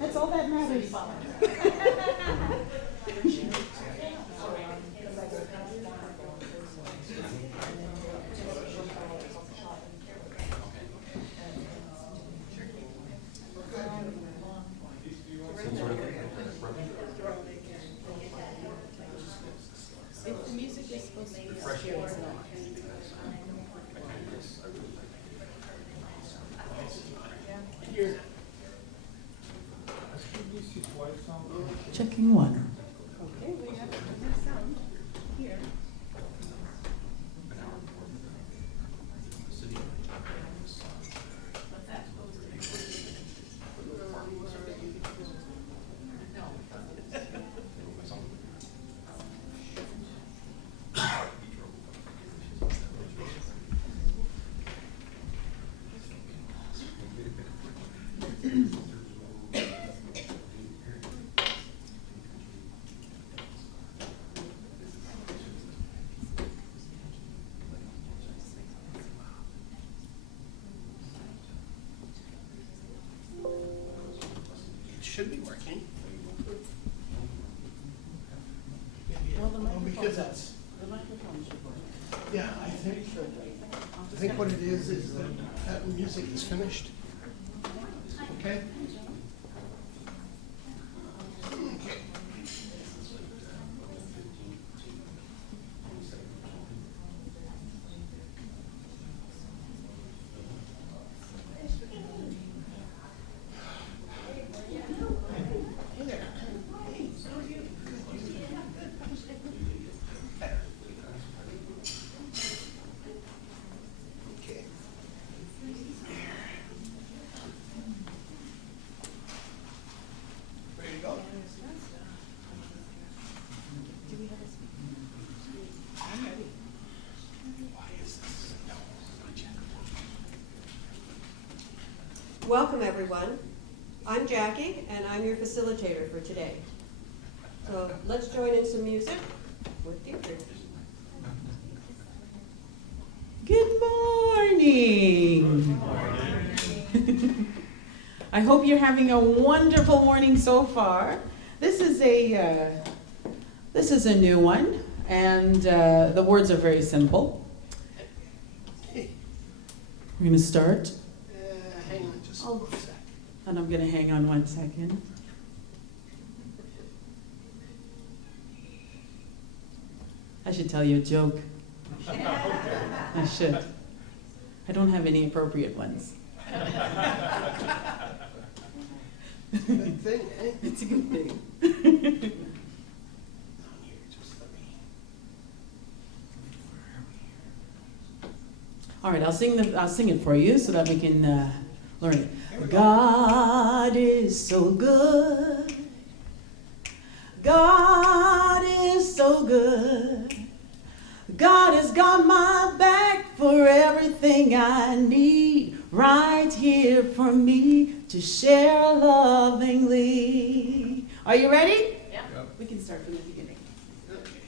That's all that matters. If the music is supposed to be scary, it's not. Checking one. Okay, we have sound here. Should be working. Well, the microphone Because does. it's, The microphone should work. yeah, I think what it is that music is finished. Okay? Okay. Hey there. Hey, how are you? Okay. Ready to go? Do we have a speaker? I'm ready. Why is this? No, not yet. Welcome, everyone. I'm Jackie, and I'm your facilitator for today. So let's join in some music with Deirdre. Good morning. I hope you're having a wonderful morning so far. This is a new one, and the words are very simple. Hey, We're going to start, hang on just a Oh. sec. and I'm going to hang on 1 second. I should tell you a joke. I should. I don't have any appropriate ones. Good thing, eh? It's a good thing. Down here, just let me. All right, I'll sing it for you so that we can learn it. God is so good. God is so good. God has got my back for everything I need, right here for me to share lovingly. Are you ready? Yeah. We can start from the beginning. Okay.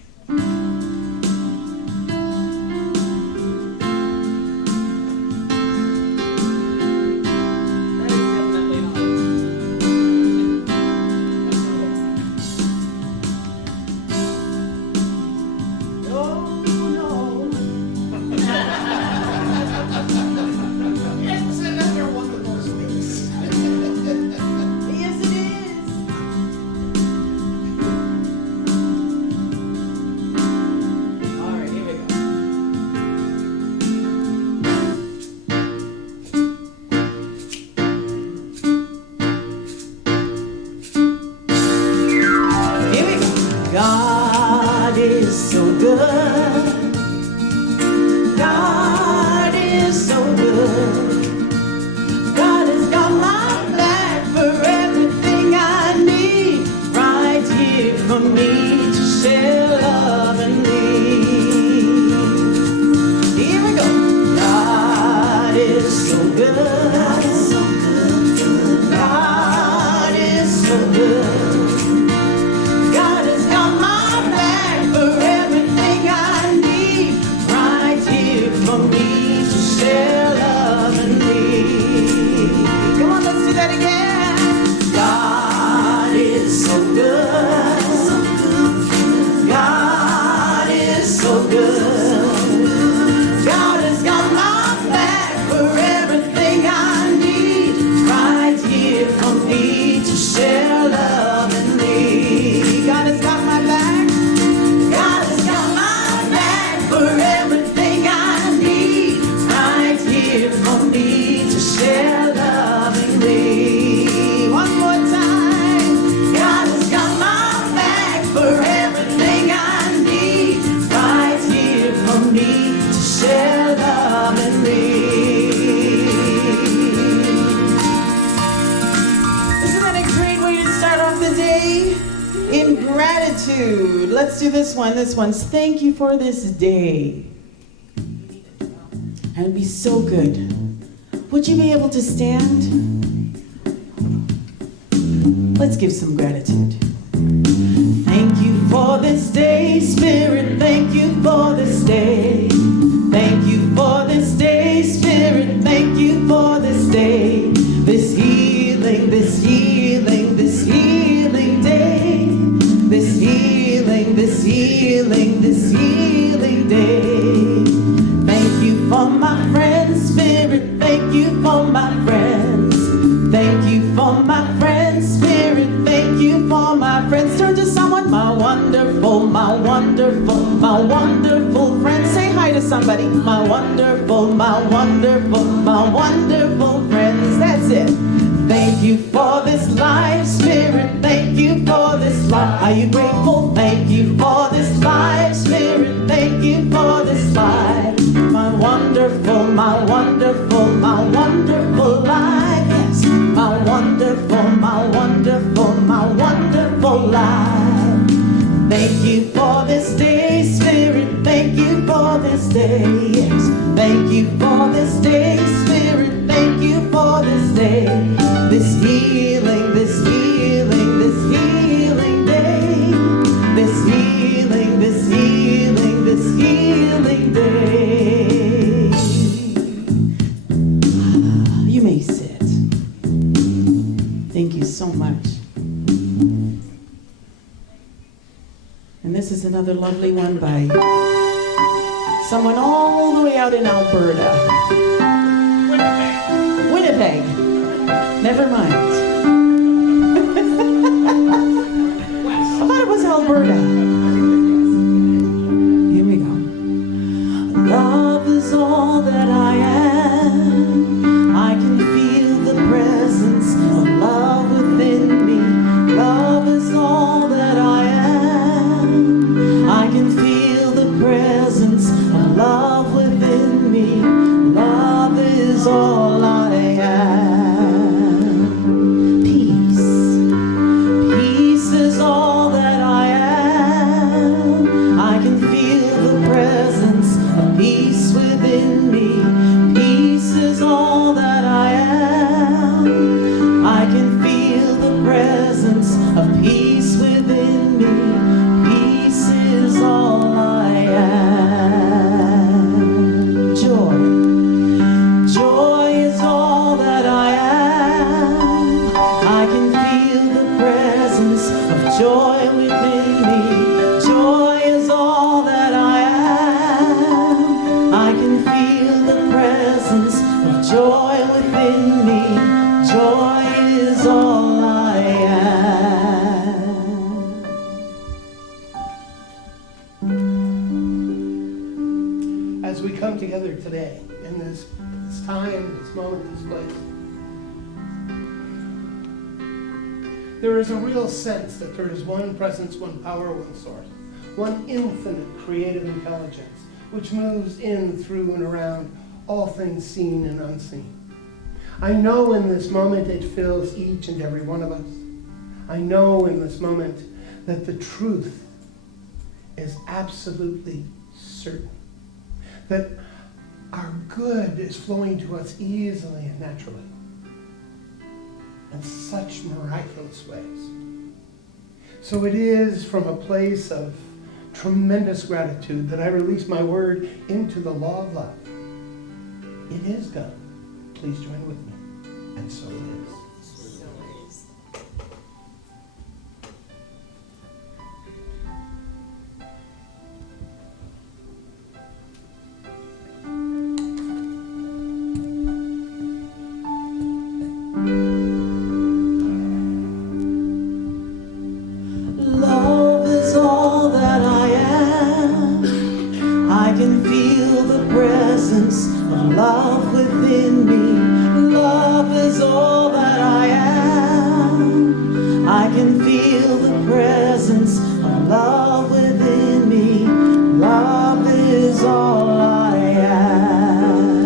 loving me. Isn't that a great way to start off the day? In gratitude. Let's do this one. This one's thank you for this day. And it'd be so good. Would you be able to stand? Let's give some gratitude. Thank you for this day, Spirit. Thank you for this day. Thank you for this day, Spirit. Thank you for this day. This healing, this healing, this healing day. This healing, this healing, this healing day. Thank you for my friends, Spirit. Thank you for my friends. Thank you for my friends, Spirit. Thank you for my friends. Turn to someone, my wonderful, my wonderful, my wonderful friends. Say hi to somebody, my wonderful, my wonderful, my wonderful friends. That's it. Thank you for this life, Spirit. Thank you for this life. Are you grateful? Thank you for this life, Spirit. Thank you for this life. My wonderful, my wonderful, my wonderful life. Yes, my wonderful, my wonderful, my wonderful life. Thank you for this day, Spirit. Thank you for this day. Yes, thank you for this day, Spirit. Thank you for this day. This healing, this healing, this healing day. This healing, this healing, this healing day. You may sit. Thank you so much. And this is another lovely one by someone all the way out in Alberta. Winnipeg. Never mind. I thought it was Alberta. Here we go. Love is all that I am. I can feel the presence of love within me. Love is all that I am. I can feel the presence of love within me. Love is all I am. As we come together today in this time, this moment, this place, there is a real sense that there is one presence, one power, one source, one infinite creative intelligence which moves in, through, and around all things seen and unseen. I know in this moment it fills each and every one of us. I know in this moment that the truth is absolutely certain. That our good is flowing to us easily and naturally in such miraculous ways. So it is from a place of tremendous gratitude that I release my word into the law of love. It is done. Please join with me. And so it is. Love within me, love is all that I am. I can feel the presence of love within me, love is all I am.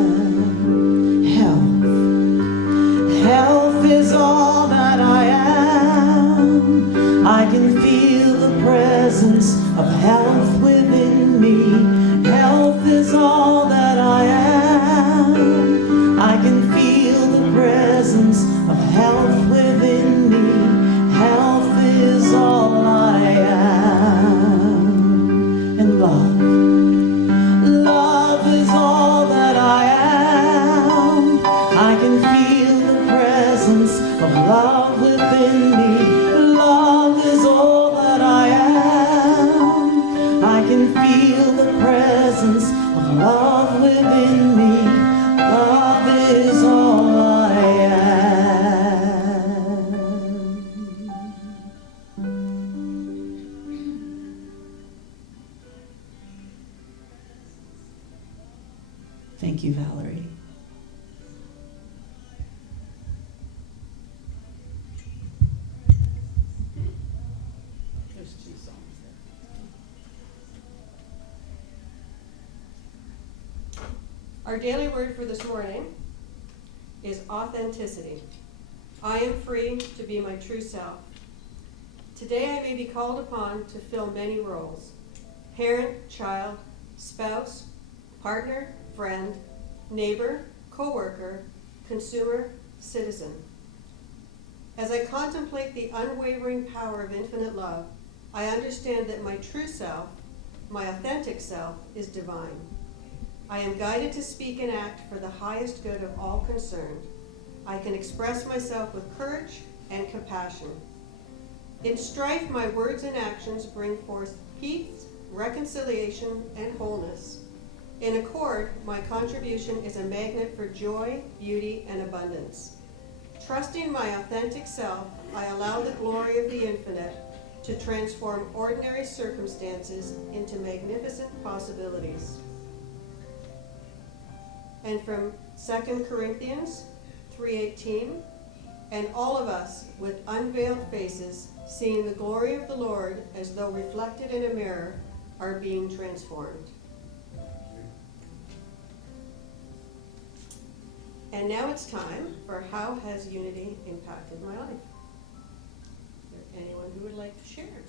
Thank you, Valerie. There's 2 songs there. Our daily word for this morning is authenticity. I am free to be my true self. Today I may be called upon to fill many roles: parent, child, spouse, partner, friend, neighbor, co-worker, consumer, citizen. As I contemplate the unwavering power of infinite love, I understand that my true self, my authentic self, is divine. I am guided to speak and act for the highest good of all concerned. I can express myself with courage and compassion. In strife, my words and actions bring forth peace, reconciliation, and wholeness. In accord, my contribution is a magnet for joy, beauty, and abundance. Trusting my authentic self, I allow the glory of the infinite to transform ordinary circumstances into magnificent possibilities. And from 2 Corinthians 3:18, and all of us with unveiled faces, seeing the glory of the Lord as though reflected in a mirror, are being transformed. And now it's time for How Has Unity Impacted My Life? Is there anyone who would like to share?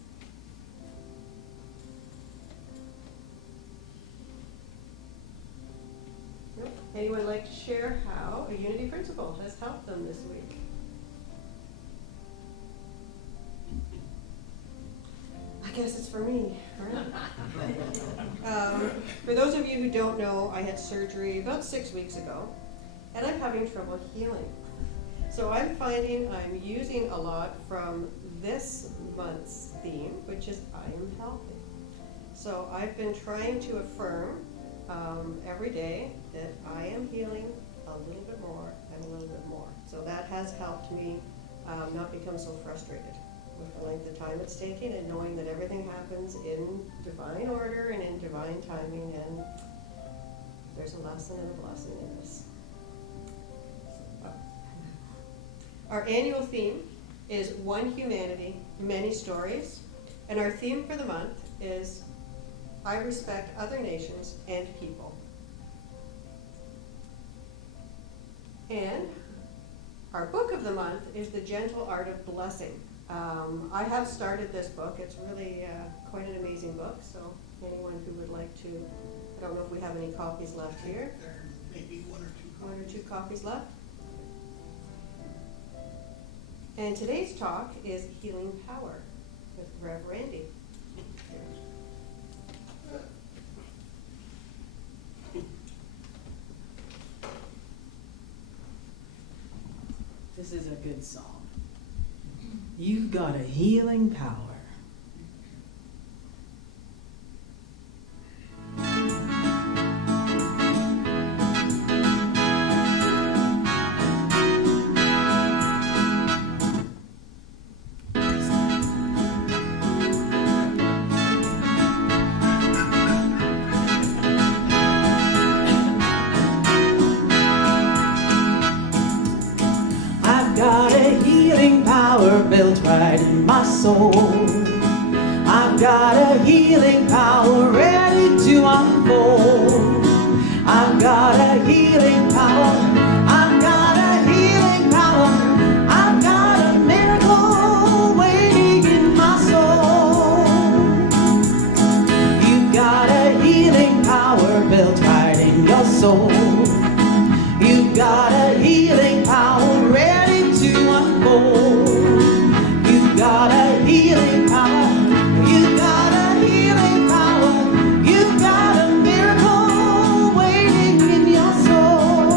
No? Anyone like to share how a Unity principle has helped them this week? I guess it's for me, right? For those of you who don't know, I had surgery about 6 weeks ago, and I'm having trouble healing. So I'm finding I'm using a lot from this month's theme, which is I am healthy. So I've been trying to affirm every day that I am healing a little bit more and a little bit more. So that has helped me not become so frustrated with the length of time it's taking, and knowing that everything happens in divine order and in divine timing, and there's a lesson and a blessing in this. Our annual theme is One Humanity, Many Stories, and our theme for the month is I respect other nations and people. And our book of the month is The Gentle Art of Blessing. I have started this book. It's really quite an amazing book, so anyone who would like to, I don't know if we have any copies left here. There may be 1 or 2 1 or 2 copies left. And today's talk is Healing Power with Rev Randy. This is a good song. You've got a healing power. I've got a healing power built right in my soul. I've got a healing power ready to unfold. I've got a healing power. I've got a healing power. I've got a miracle waiting in my soul. You've got a healing power built right in your soul. You've got a healing power ready to unfold. You've got a healing power. You've got a healing power. You've got a miracle waiting in your soul.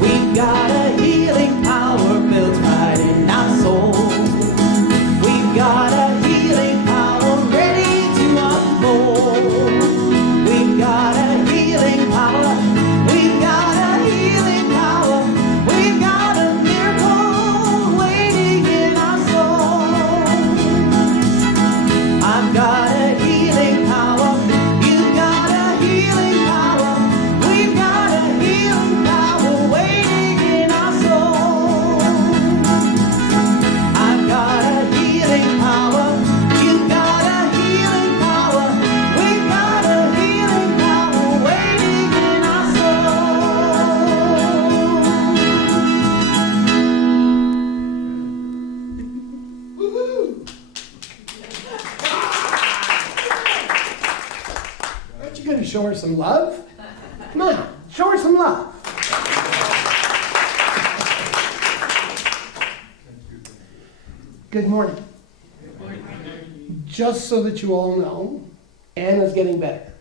We've got a healing power built right in our soul. We've got a healing power ready to unfold. We've got a healing power. We've got a show her some love? Come on, show her some love. Good morning. Just so that you all know, Anna's getting better.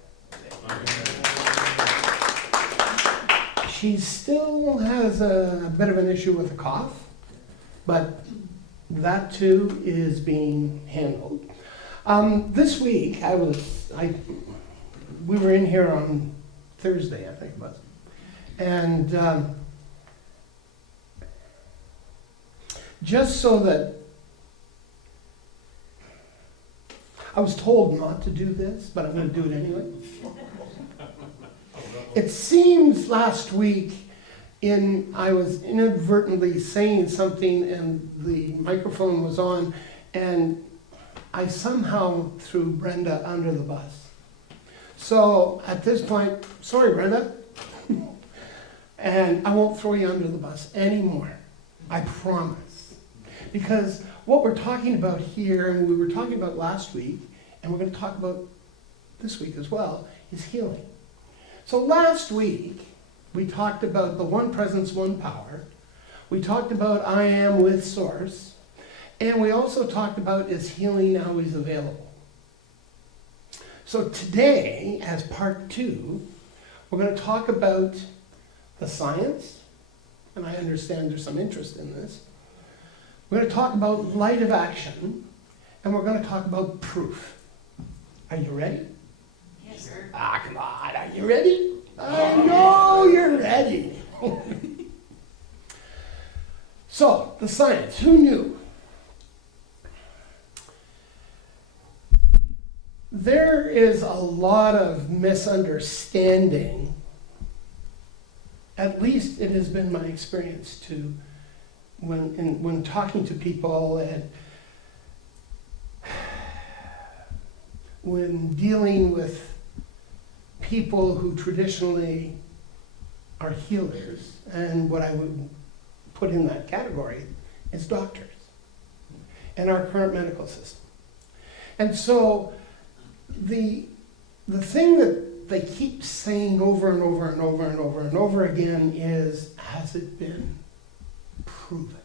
She still has a bit of an issue with a cough, but that too is being handled. This week, we were in here on Thursday, I think it was, and just so that I was told not to do this, but I'm going to do it anyway. It seems last week I was inadvertently saying something and the microphone was on, and I somehow threw Brenda under the bus. So at this point, sorry Brenda, and I won't throw you under the bus anymore. I promise. Because what we're talking about here, and we were talking about last week, and we're going to talk about this week as well, is healing. So last week, we talked about the one presence, one power. We talked about I am with Source. And we also talked about is healing always available. So today, as part 2, we're going to talk about the science, and I understand there's some interest in this. We're going to talk about light of action, and we're going to talk about proof. Are you ready? Yes, sir. Ah, come on, are you ready? I know you're ready. So, the science, who knew? There is a lot of misunderstanding, at least it has been my experience too, when talking to people and when dealing with people who traditionally are healers, and what I would put in that category is doctors and our current medical system. And so the thing that they keep saying over and over and over and over and over again is, has it been proven?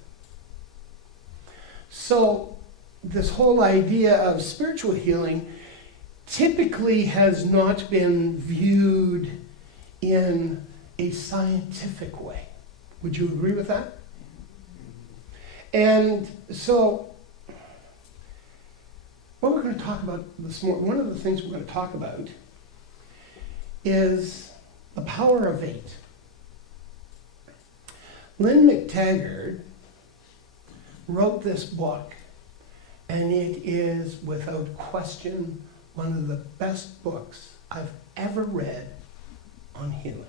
So this whole idea of spiritual healing typically has not been viewed in a scientific way. Would you agree with that? And so what we're going to talk about this morning, one of the things we're going to talk about is the power of 8. Lynn McTaggart wrote this book, and it is without question one of the best books I've ever read on healing.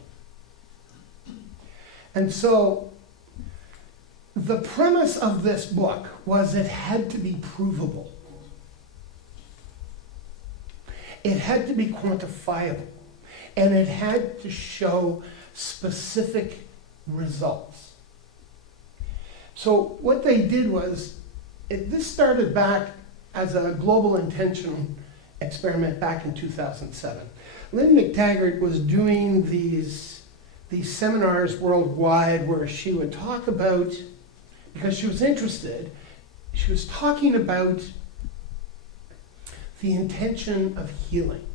And so the premise of this book was it had to be provable. It had to be quantifiable, and it had to show specific results. So what they did was, this started back as a global intention experiment back in 2007. Lynn McTaggart was doing these seminars worldwide where she would talk about, because she was interested, she was talking about the intention of healing.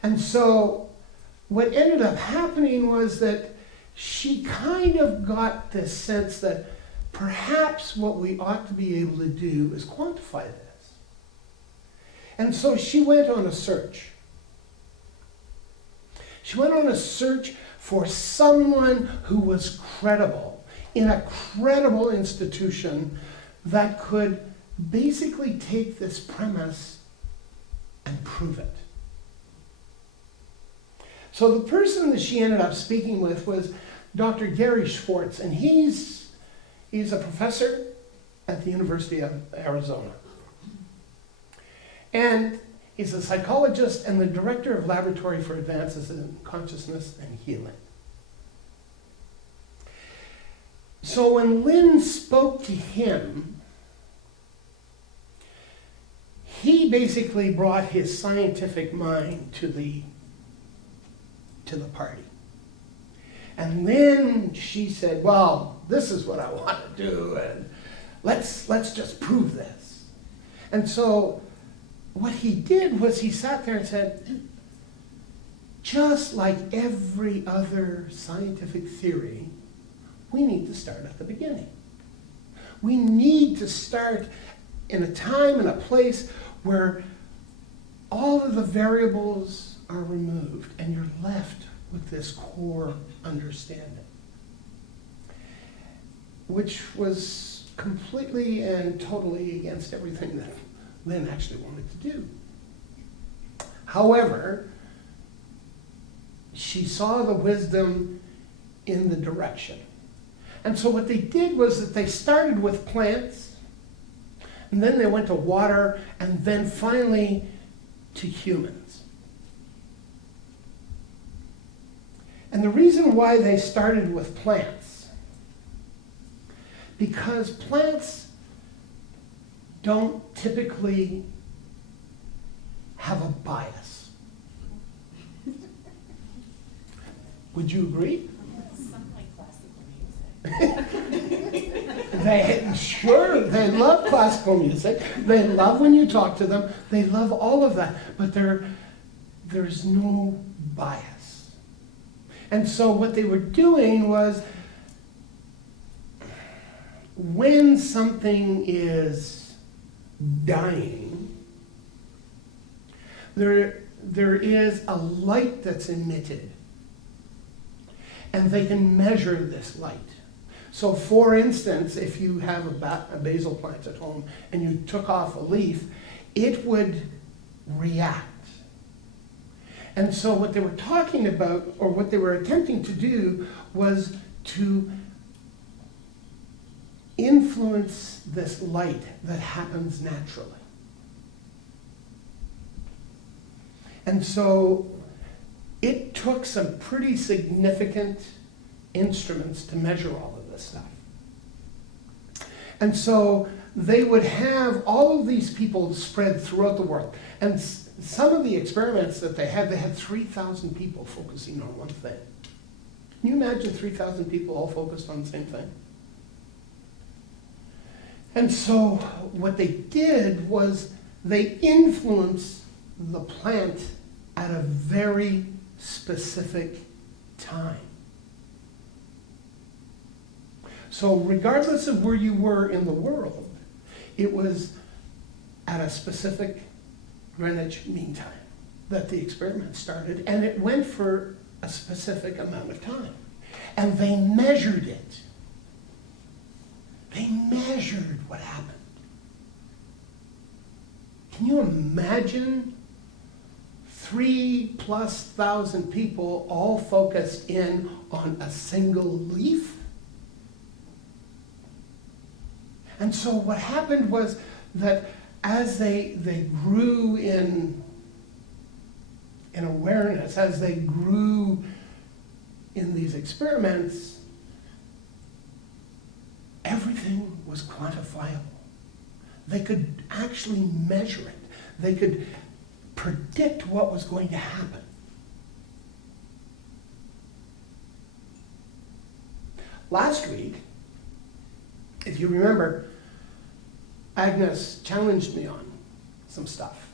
And so what ended up happening was that she kind of got this sense that perhaps what we ought to be able to do is quantify this. And so she went on a search. She went on a search for someone who was credible, in a credible institution that could basically take this premise and prove it. So the person that she ended up speaking with was Dr. Gary Schwartz, and he's a professor at the University of Arizona. And he's a psychologist and the director of Laboratory for Advances in Consciousness and Healing. So when Lynn spoke to him, he basically brought his scientific mind to the party. And then she said, well, this is what I want to do, and let's just prove this. And so what he did was he sat there and said, just like every other scientific theory, we need to start at the beginning. We need to start in a time and a place where all of the variables are removed and you're left with this core understanding, which was completely and totally against everything that Lynn actually wanted to do. However, she saw the wisdom in the direction. And so what they did was that they started with plants, and then they went to water, and then finally to humans. And the reason why they started with plants, because plants don't typically have a bias. Would you agree? Some like classical music. They love classical music. They love when you talk to them. They love all of that. But there's no bias. And so what they were doing was, when something is dying, there is a light that's emitted. And they can measure this light. So for instance, if you have a basil plant at home and you took off a leaf, it would react. And so what they were talking about, or what they were attempting to do, was to influence this light that happens naturally. And so it took some pretty significant instruments to measure all of this stuff. And so they would have all of these people spread throughout the world. And some of the experiments that they had 3,000 people focusing on one thing. Can you imagine 3,000 people all focused on the same thing? And so what they did was they influenced the plant at a very specific time. So regardless of where you were in the world, it was at a specific Greenwich Mean Time that the experiment started, and it went for a specific amount of time. And they measured it. They measured what happened. Can you imagine 3,000+ people all focused in on a single leaf? And so what happened was that as they grew in awareness, as they grew in these experiments, everything was quantifiable. They could actually measure it. They could predict what was going to happen. Last week, if you remember, Agnes challenged me on some stuff.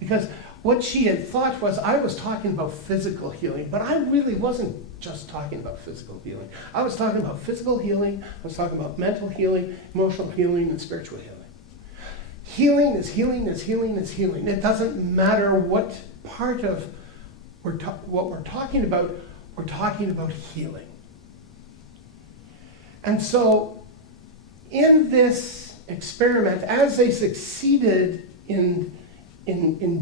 Because what she had thought was I was talking about physical healing, but I really wasn't just talking about physical healing. I was talking about physical healing, I was talking about mental healing, emotional healing, and spiritual healing. Healing is healing is healing is healing. It doesn't matter what part of what we're talking about healing. And so in this experiment, as they succeeded in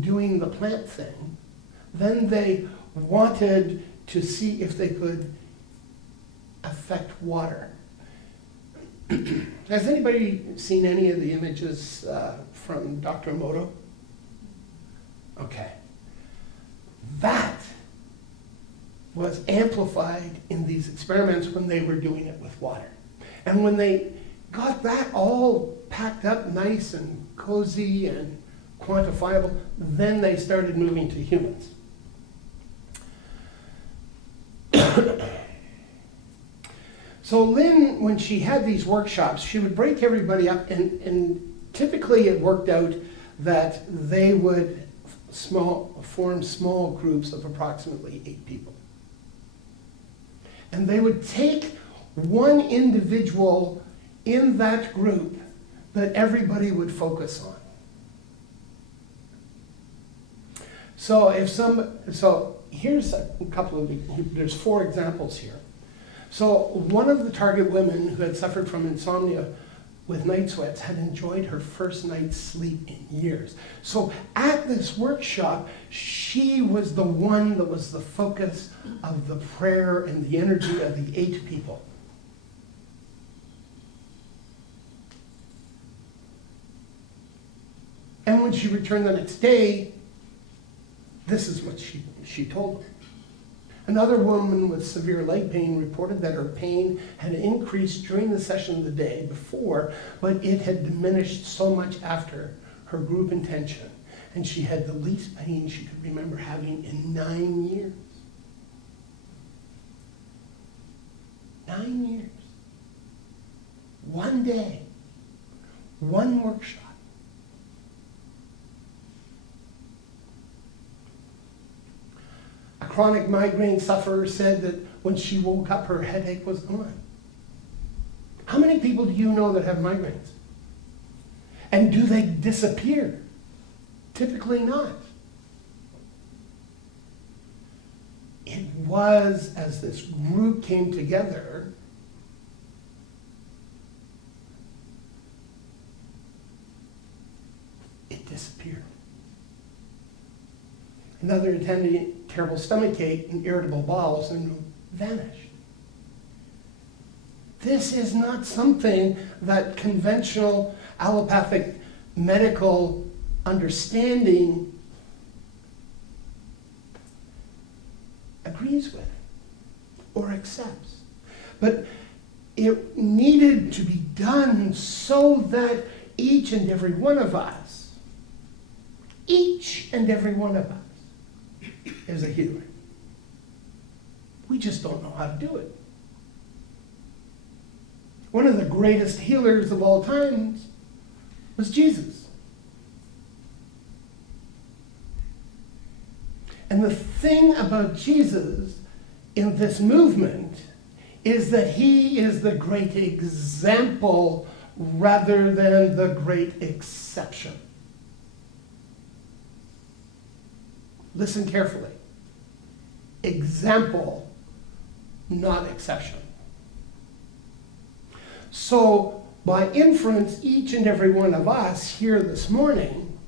doing the plant thing, then they wanted to see if they could affect water. Has anybody seen any of the images from Dr. Emoto? Okay. That was amplified in these experiments when they were doing it with water. And when they got that all packed up nice and cozy and quantifiable. Then they started moving to humans. So Lynn, when she had these workshops, she would break everybody up, and typically it worked out that they would form small groups of approximately 8 people. And they would take one individual in that group that everybody would focus on. So here's a couple of, there's 4 examples here. So one of the target women who had suffered from insomnia with night sweats had enjoyed her first night's sleep in years. So at this workshop, she was the one that was the focus of the prayer and the energy of the 8 people. And when she returned the next day, this is what she told them. Another woman with severe leg pain reported that her pain had increased during the session of the day before, but it had diminished so much after her group intention, and she had the least pain she could remember having in 9 years. 9 years. One day. One workshop. A chronic migraine sufferer said that when she woke up, her headache was gone. How many people do you know that have migraines? And do they disappear? Typically not. It was as this group came together it disappeared. Another attending terrible stomachache and irritable bowel syndrome vanished. This is not something that conventional allopathic medical understanding agrees with or accepts. But it needed to be done so that each and every one of us is a healer. We just don't know how to do it. One of the greatest healers of all times was Jesus. And the thing about Jesus in this movement is that he is the great example rather than the great exception. Listen carefully. Example, not exception. So, by inference, each and every one of us here this morning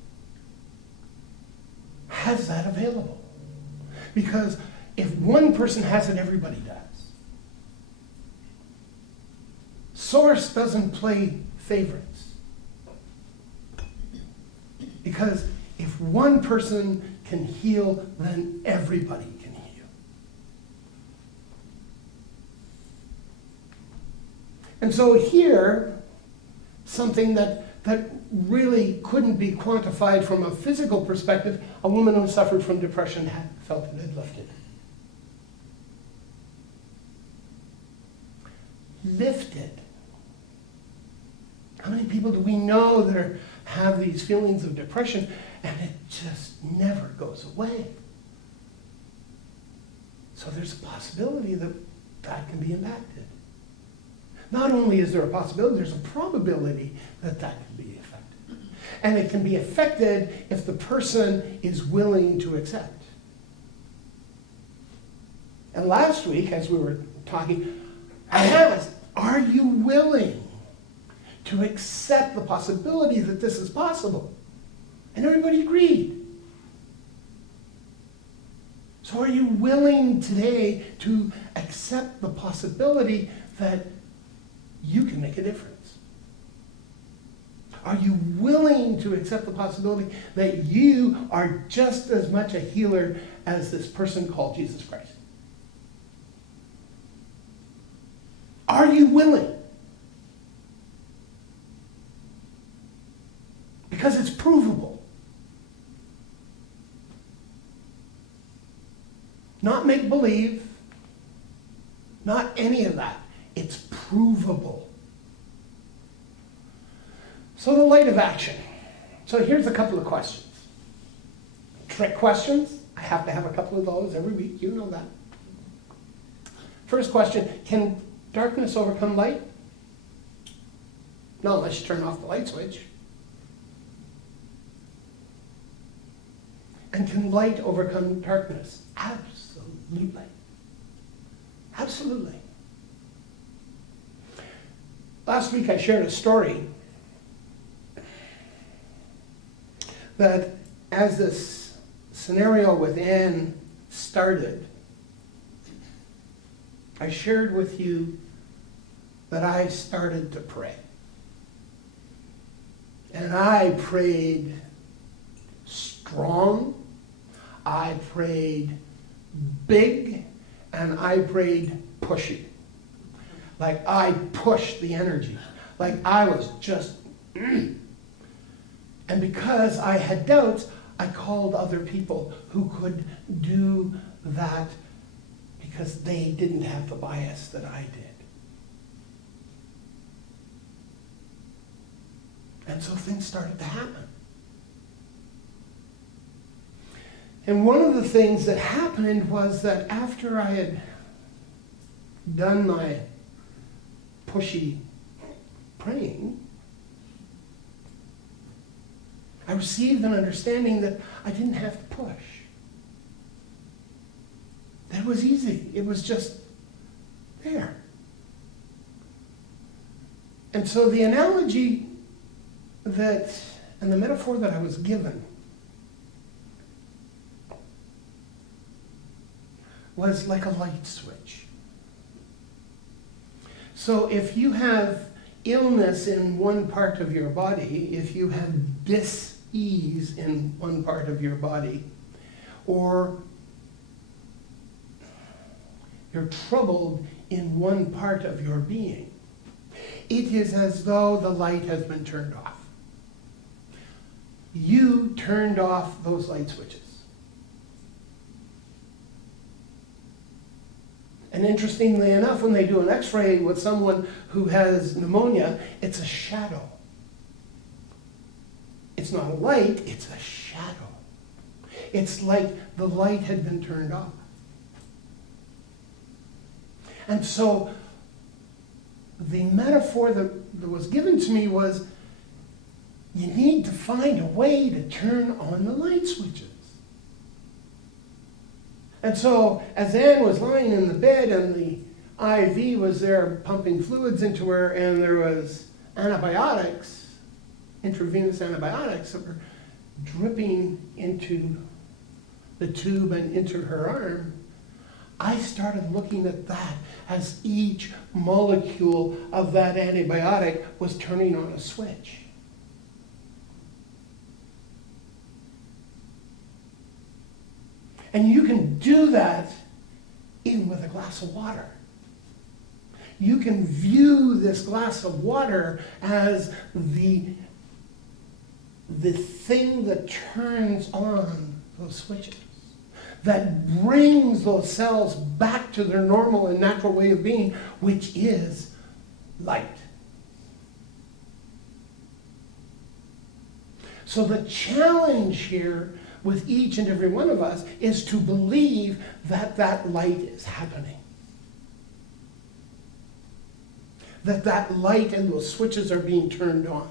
has that available. Because if one person has it, everybody does. Source doesn't play favorites. Because if one person can heal, then everybody can heal. And so here, something that really couldn't be quantified from a physical perspective, a woman who suffered from depression had felt it had lifted. Lifted. How many people do we know that have these feelings of depression and it just never goes away? So there's a possibility that that can be impacted. Not only is there a possibility, there's a probability that that can be affected. And it can be affected if the person is willing to accept. And last week, as we were talking, I asked, are you willing to accept the possibility that this is possible? And everybody agreed. So are you willing today to accept the possibility that you can make a difference? Are you willing to accept the possibility that you are just as much a healer as this person called Jesus Christ? Are you willing? Because it's provable. Not make-believe, not any of that. It's provable. So the light of action. So here's a couple of questions. Trick questions. I have to have a couple of those every week. You know that. First question, can darkness overcome light? No, unless you turn off the light switch. And can light overcome darkness? Absolutely. Absolutely. Last week I shared a story that as this scenario with Anne started, I shared with you that I started to pray. And I prayed strong, I prayed big, and I prayed pushy. Like I pushed the energy. Like I was just, And because I had doubts, I called other people who could do that because they didn't have the bias that I did. And so things started to happen. And one of the things that happened was that after I had done my pushy praying, I received an understanding that I didn't have to push. That it was easy. It was just there. And so the analogy that, and the metaphor that I was given was like a light switch. So if you have illness in one part of your body, if you have dis-ease in one part of your body, or you're troubled in one part of your being, it is as though the light has been turned off. You turned off those light switches. And interestingly enough, when they do an x-ray with someone who has pneumonia, it's a shadow. It's not a light, it's a shadow. It's like the light had been turned off. And so the metaphor that was given to me was, you need to find a way to turn on the light switches. And so as Anne was lying in the bed and the IV was there pumping fluids into her, and there was antibiotics, intravenous antibiotics that were dripping into the tube and into her arm, I started looking at that as each molecule of that antibiotic was turning on a switch. And you can do that even with a glass of water. You can view this glass of water as the thing that turns on those switches, that brings those cells back to their normal and natural way of being, which is light. So the challenge here with each and every one of us is to believe that that light is happening. That light and those switches are being turned on.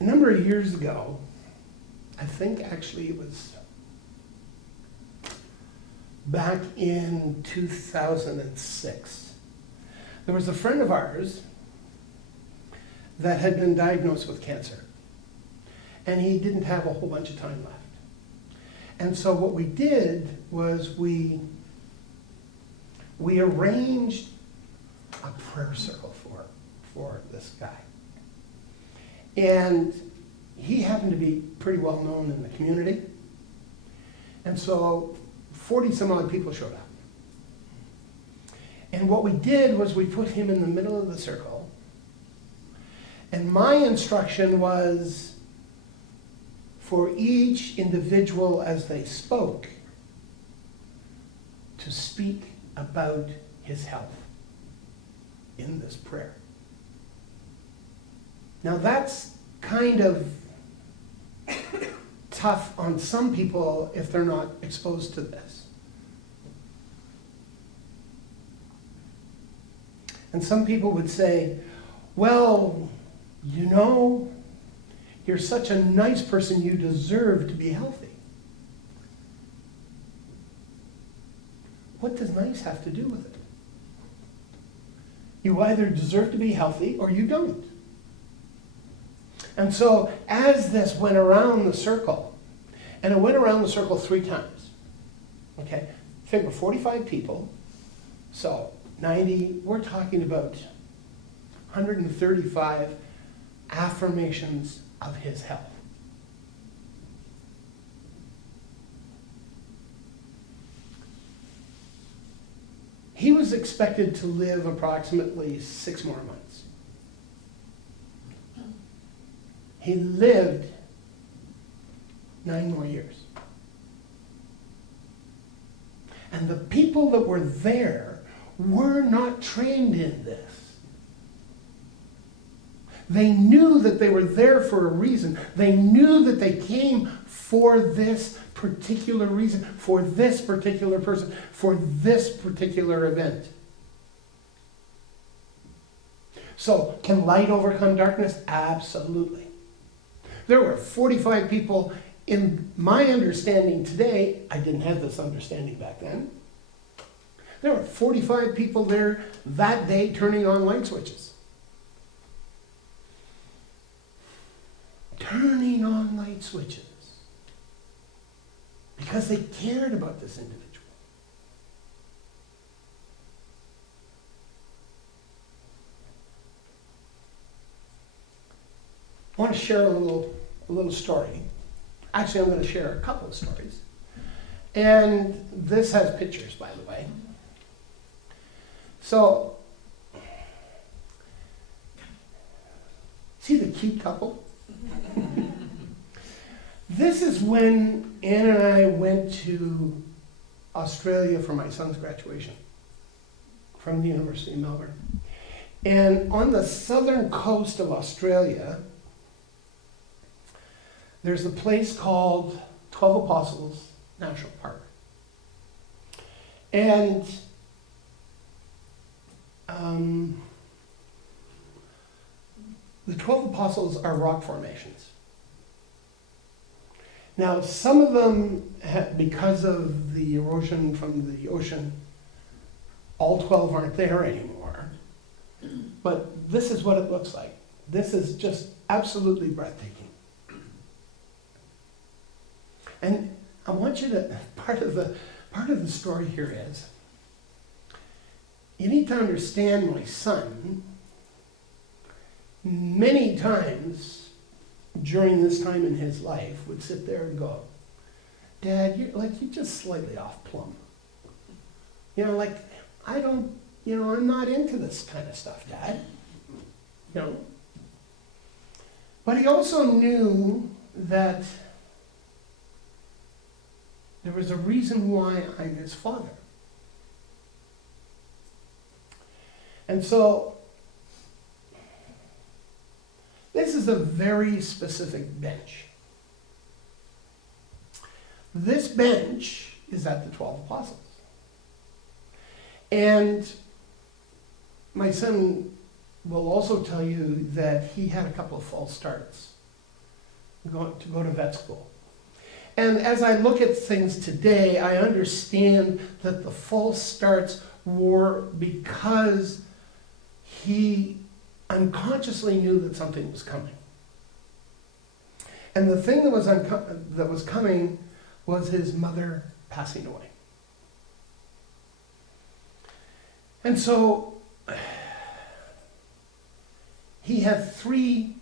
A number of years ago, I think actually it was back in 2006, there was a friend of ours that had been diagnosed with cancer, and he didn't have a whole bunch of time left. And so what we did was we arranged a prayer circle for this guy. And he happened to be pretty well known in the community. And so 40 some odd people showed up. And what we did was we put him in the middle of the circle, And my instruction was for each individual as they spoke to speak about his health in this prayer. Now that's kind of tough on some people if they're not exposed to this. And some people would say, well, you know, you're such a nice person, you deserve to be healthy. What does nice have to do with it? You either deserve to be healthy or you don't. And so as this went around the circle, and it went around the circle 3 times, okay, figure 45 people, so 90, we're talking about 135 affirmations of his health. He was expected to live approximately 6 more months. He lived 9 more years. And the people that were there were not trained in this. They knew that they were there for a reason. They knew that they came for this particular reason, for this particular person, for this particular event. So, can light overcome darkness? Absolutely. There were 45 people. In my understanding today, I didn't have this understanding back then. There were 45 people there that day turning on light switches. Turning on light switches. Because they cared about this individual. I want to share a little story. Actually, I'm going to share a couple of stories. And this has pictures, by the way. So, see the cute couple? This is when Ann and I went to Australia for my son's graduation from the University of Melbourne. And on the southern coast of Australia, there's a place called 12 Apostles National Park. And the 12 Apostles are rock formations. Now, some of them, because of the erosion from the ocean, all 12 aren't there anymore. But this is what it looks like. This is just absolutely breathtaking. And I want you to, part of the story here is, you need to understand my son, many times during this time in his life would sit there and go, Dad, you're just slightly off plumb. You know, like, I'm not into this kind of stuff, Dad. You know. But he also knew that there was a reason why I'm his father. And so, this is a very specific bench. This bench is at the 12 Apostles. And my son will also tell you that he had a couple of false starts to go to vet school. And as I look at things today, I understand that the false starts were because he unconsciously knew that something was coming. And the thing that was coming was his mother passing away. And so he had 3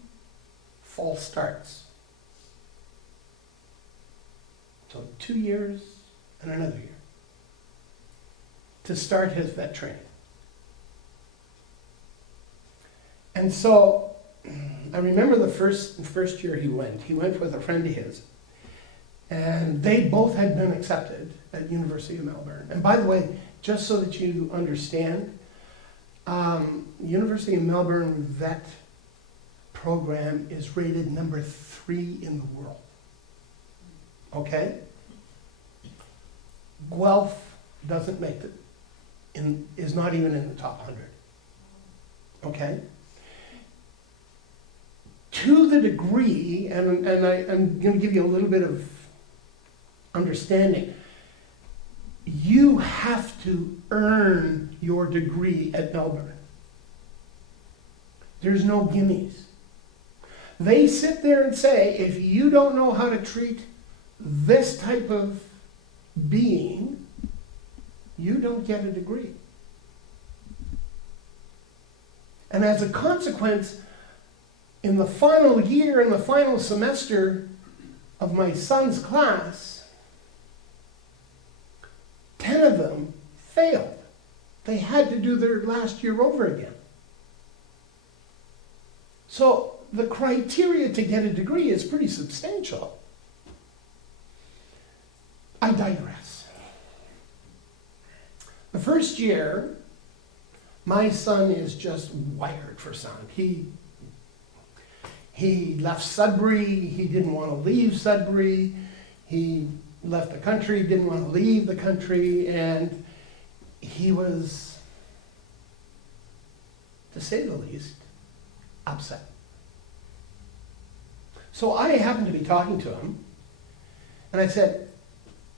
false starts. So 2 years and another year to start his vet training. And so I remember the first year he went with a friend of his, and they both had been accepted at University of Melbourne. And by the way, just so that you understand, University of Melbourne vet program is rated number 3 in the world. Okay? Guelph doesn't make it, is not even in the top 100. Okay? To the degree, and I'm going to give you a little bit of understanding, you have to earn your degree at Melbourne. There's no gimmies. They sit there and say, if you don't know how to treat this type of being, you don't get a degree. And as a consequence, in the final year, in the final semester of my son's class, 10 of them failed. They had to do their last year over again. So the criteria to get a degree is pretty substantial. I digress. The first year, my son is just wired for sound. He left Sudbury. He didn't want to leave Sudbury. He left the country, didn't want to leave the country, and he was, to say the least, upset. So I happened to be talking to him, and I said,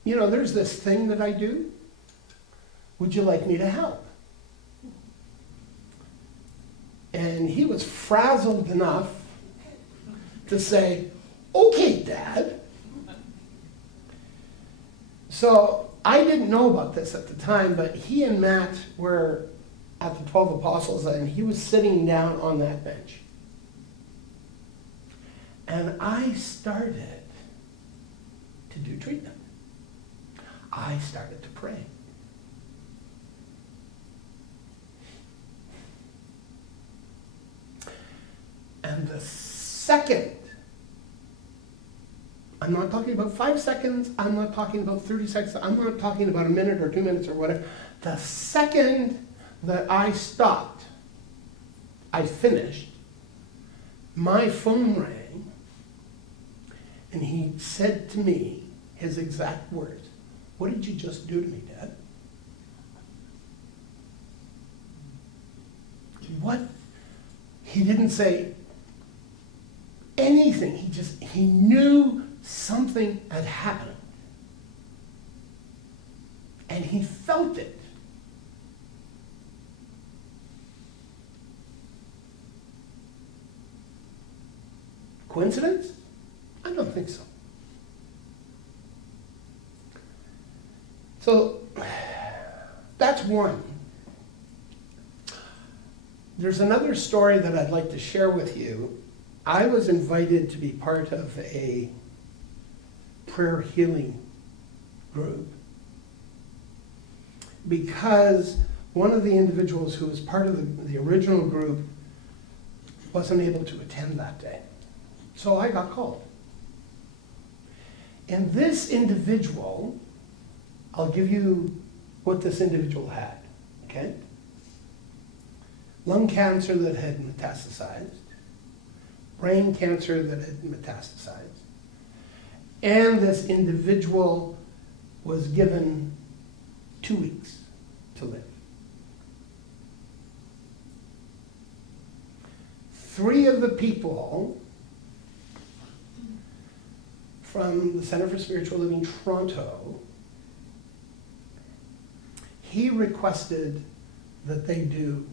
you know, there's this thing that I do. Would you like me to help? And he was frazzled enough to say, okay, Dad. So I didn't know about this at the time, but he and Matt were at the 12 Apostles, and he was sitting down on that bench. And I started to do treatment. I started to pray. And the second, I'm not talking about 5 seconds, I'm not talking about 30 seconds, I'm not talking about a minute or 2 minutes or whatever. The second that I stopped, I finished, my phone rang, and he said to me his exact words, "What did you just do to me, Dad?" What? He didn't say anything. He knew something had happened. And he felt it. Coincidence? I don't think so. So, that's one. There's another story that I'd like to share with you. I was invited to be part of a prayer healing group because one of the individuals who was part of the original group wasn't able to attend that day. So I got called. And this individual, I'll give you what this individual had, okay? Lung cancer that had metastasized, brain cancer that had metastasized, and this individual was given 2 weeks to live. 3 of the people from the Center for Spiritual Living Toronto, he requested that they do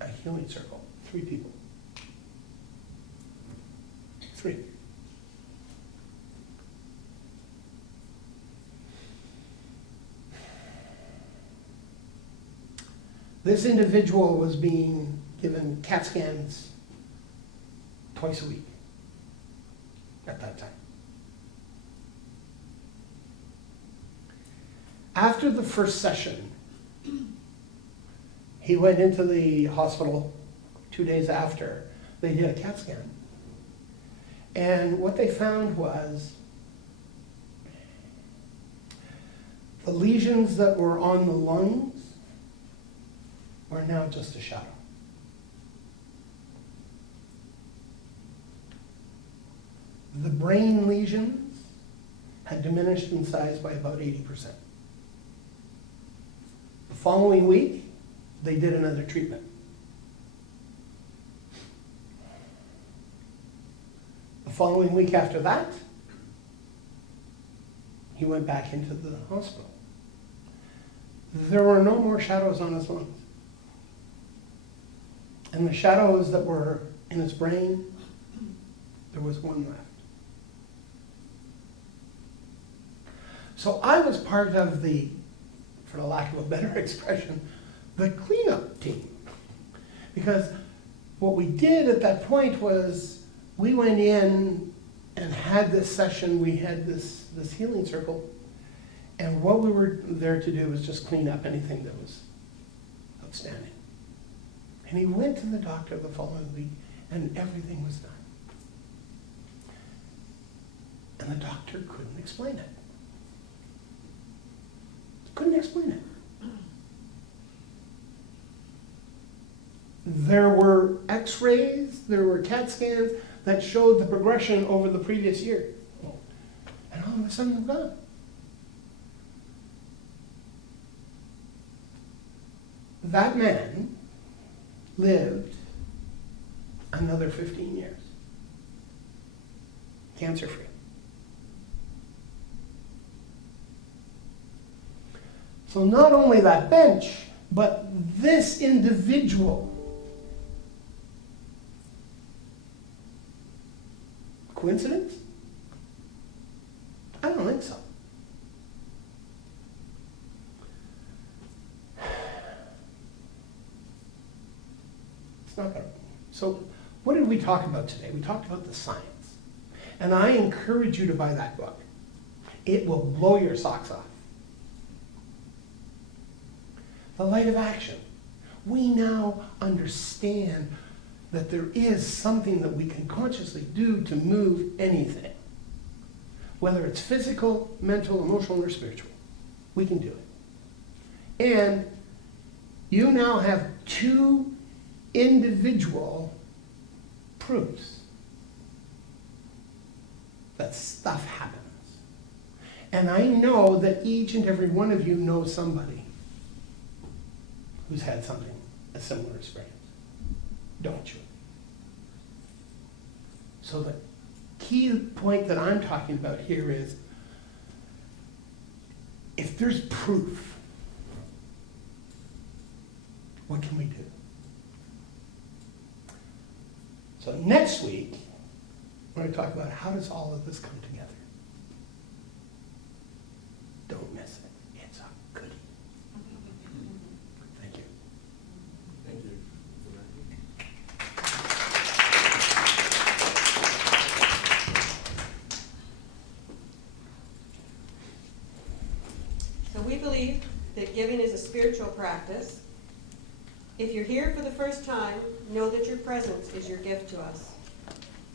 a healing circle. 3 people. 3. This individual was being given CAT scans twice a week at that time. After the first session, he went into the hospital 2 days after they did a CAT scan. And what they found was the lesions that were on the lungs were now just a shadow. The brain lesions had diminished in size by about 80%. The following week, they did another treatment. The following week after that, he went back into the hospital. There were no more shadows on his lungs. And the shadows that were in his brain, there was one left. So I was part of the, for the lack of a better expression, the cleanup team. Because what we did at that point was we went in and had this session, we had this healing circle, and what we were there to do was just clean up anything that was outstanding. And he went to the doctor the following week, and everything was done. And the doctor couldn't explain it. Couldn't explain it. There were x-rays, there were CAT scans that showed the progression over the previous year. And all of a sudden, they're gone. That man lived another 15 years, cancer-free. So not only that bench, but this individual. Coincidence? I don't think so. It's not gonna. So what did we talk about today? We talked about the science. And I encourage you to buy that book. It will blow your socks off. The light of action. We now understand that there is something that we can consciously do to move anything. Whether it's physical, mental, emotional, or spiritual. We can do it. And you now have 2 individual proofs that stuff happens. And I know that each and every one of you knows somebody who's had something, a similar experience. Don't you? So the key point that I'm talking about here is, if there's proof, what can we do? So next week, we're going to talk about how does all of this come together. Don't miss it. It's a goodie. Thank you. Thank you. So we believe that giving is a spiritual practice. If you're here for the first time, know that your presence is your gift to us.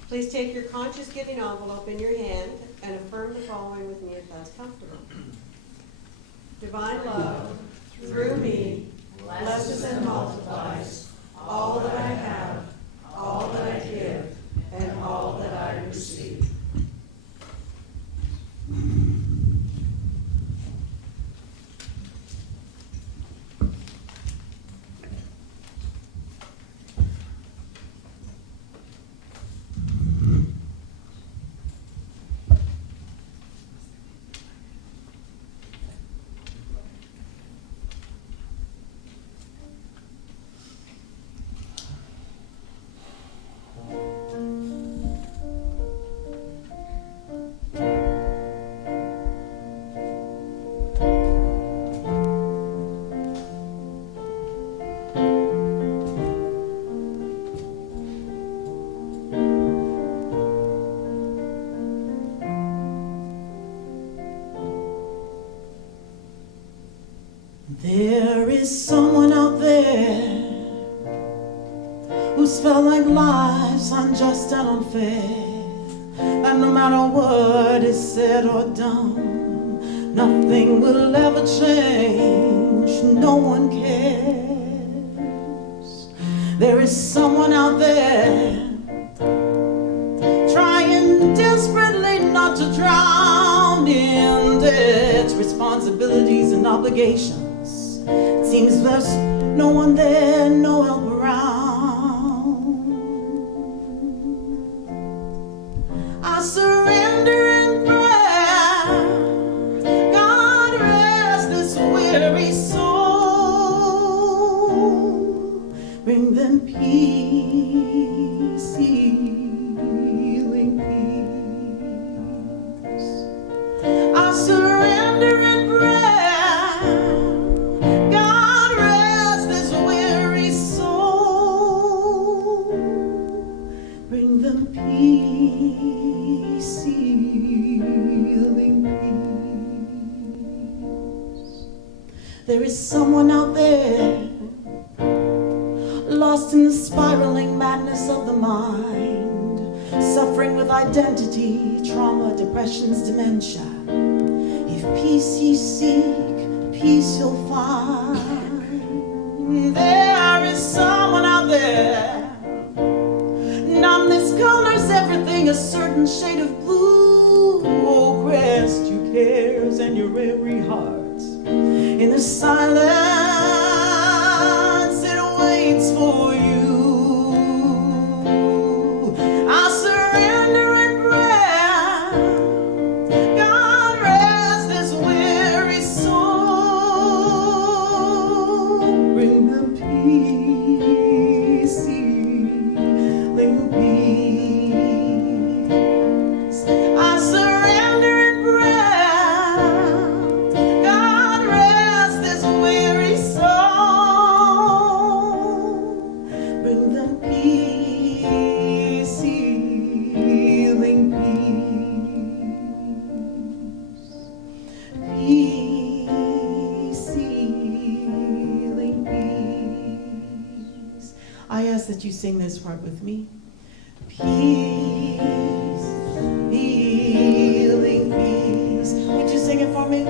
Please take your conscious giving envelope in your hand and affirm the following with me if that's comfortable. Divine love, through me, blesses and multiplies all that I have, all that I give, and all that I receive. There is someone out there who's felt like lives life's unjust and unfair, and no matter what is said or done, nothing will ever change. No one cares. There is someone out there trying desperately not to drown in debts, responsibilities, and obligations. It seems there's no one there, no help around. I surrender in prayer. God, rest this weary soul. Bring them peace, healing peace. I surrender in prayer. God, rest this weary soul. Bring them peace, healing peace. There is someone out there lost in the spiraling madness of the mind, suffering with identity, trauma, depressions, dementia. If peace ye seek, peace you'll find. There is someone out there. Numbness colors everything a certain shade of blue. Oh, rest your cares and your weary heart. In the silence, it waits for you. I surrender in prayer. God, rest this weary soul. Bring them peace, healing peace. I surrender in prayer. God, rest this weary soul. Bring them peace, healing peace. Peace, healing peace. I ask that you sing this part with me. Peace, healing peace. Would you sing it for me?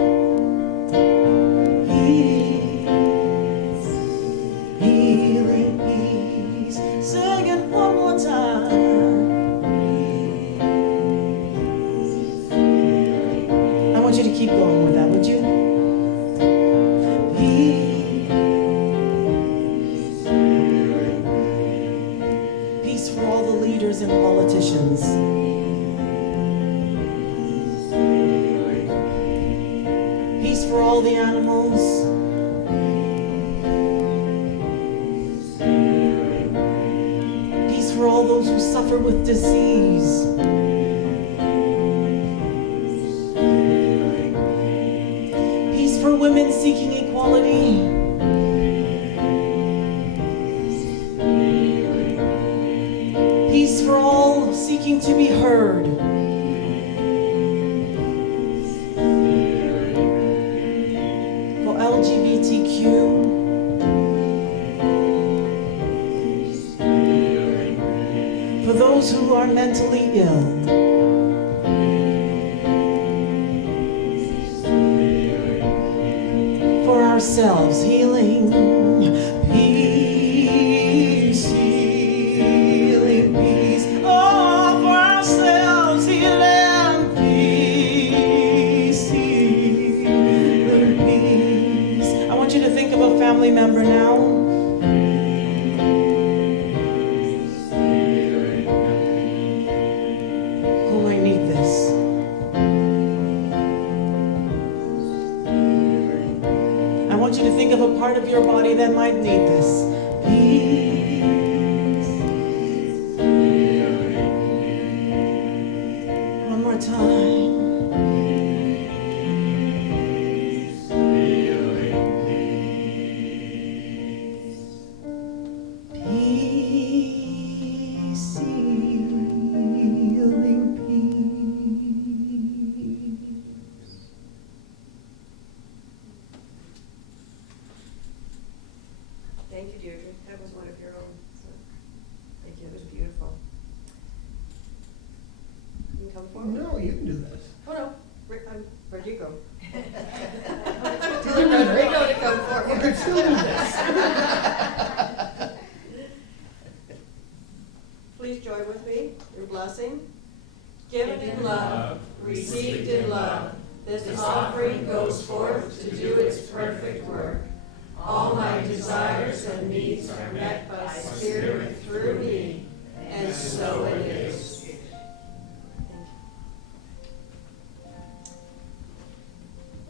Peace, healing peace. Sing it one more time. I want you to keep going with that, would you? Peace for all the leaders and politicians. Peace for all the animals. Peace for all those who suffer with disease. Peace for women seeking equality. Peace for all seeking to be heard. For LGBTQ. For those who are mentally ill. For ourselves, healing. Peace, healing peace. Oh, for ourselves, healing peace, healing peace. I want you to think of a family member now. Who might need this. I want you to think of a part of your body that might need this. Peace. One more time. Peace, healing peace. Thank you, Deirdre. That was one of your own. So, thank you. It was beautiful. come forward? No, you can do this. Oh, no, where'd you go? Tell Rico to come You forward. can still do this. Please join with me in blessing. Given in love, received in love, this offering goes forth to do its perfect work. All my desires and needs are met by Spirit through me, and so it is.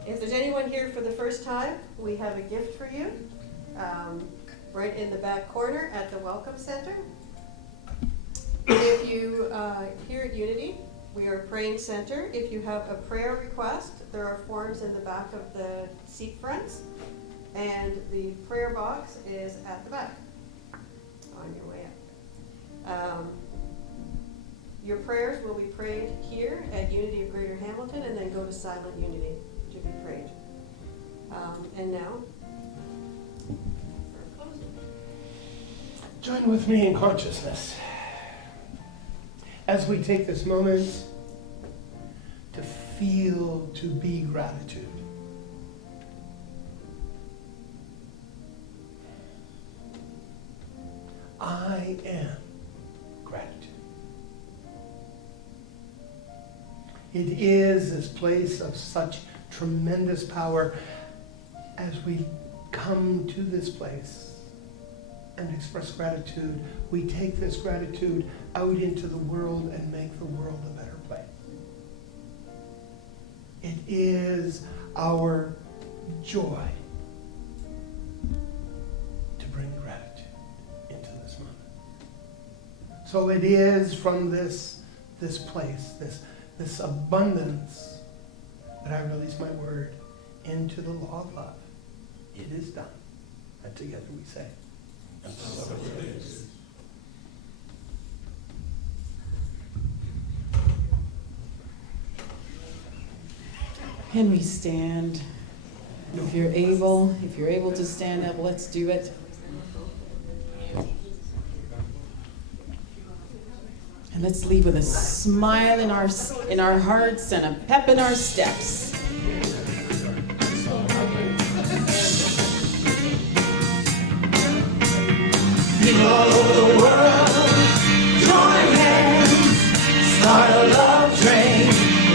If there's anyone here for the first time, we have a gift for you, right in the back corner at the Welcome Center. If you, here at Unity, we are a praying center. If you have a prayer request, there are forms in the back of the seat fronts, and the prayer box is at the back on your way up. Your prayers will be prayed here at Unity of Greater Hamilton, and then go to Silent Unity to be prayed. And now, for closing. Join with me in consciousness as we take this moment to feel, to be gratitude. I am gratitude. It is this place of such tremendous power as we come to this place and express gratitude. We take this gratitude out into the world and make the world a better place. It is our joy to bring gratitude into this moment. So it is from this place, this abundance, that I release my word into the law of love. It is done. And together we say, and so it is. Can we stand? If you're able to stand up, let's do it. And let's leave with a smile in our hearts and a pep in our steps. People all over the world, join hands, start a love train,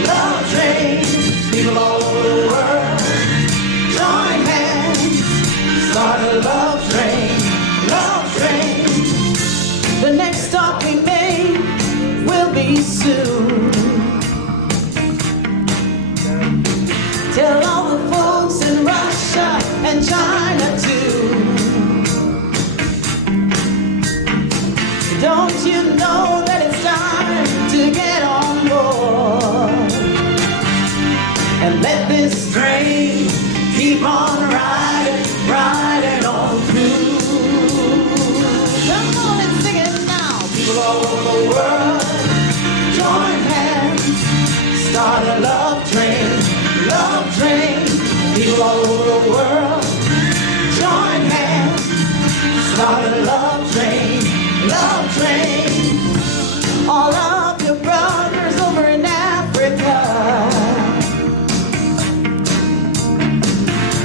love train. People all over the world, join hands, start a love train, love train. The next stop we make will be soon. Tell all the folks in Russia and China too. Don't you know that it's time to get on board and let this train keep on riding, riding on through. Come on and sing it now. People all over the world, join hands, start a love train, love train. People all over the world, join hands, start a love train, love train. All of your brothers over in Africa,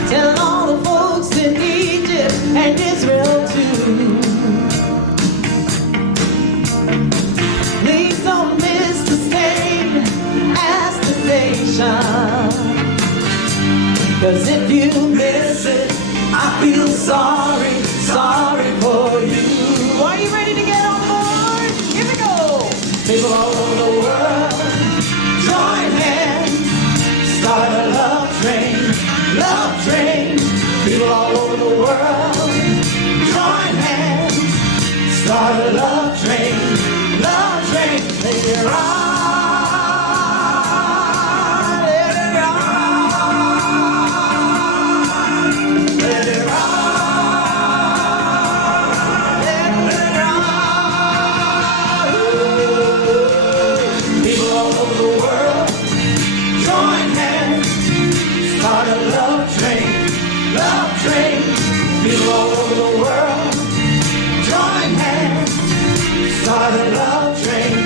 tell all the folks in Egypt and Israel too. Please don't miss the state as the station, 'cause if you miss it, I feel sorry, sorry for you. Are you ready to get on board? Here we go. People all over the world, join hands, start a love train, love train. People all over the world, join hands, start a love train, love train. Let it ride, let it ride, let it ride, let it ride. People all over the world, join hands, start a love train, love train. People all over the world, join hands, start a love train,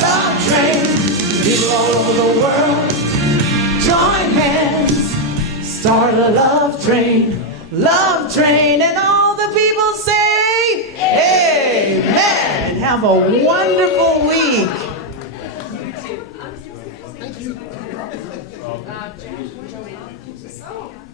love train. People all over the world, join hands, start a love train, and all the people say, amen. Have a wonderful week. Oh.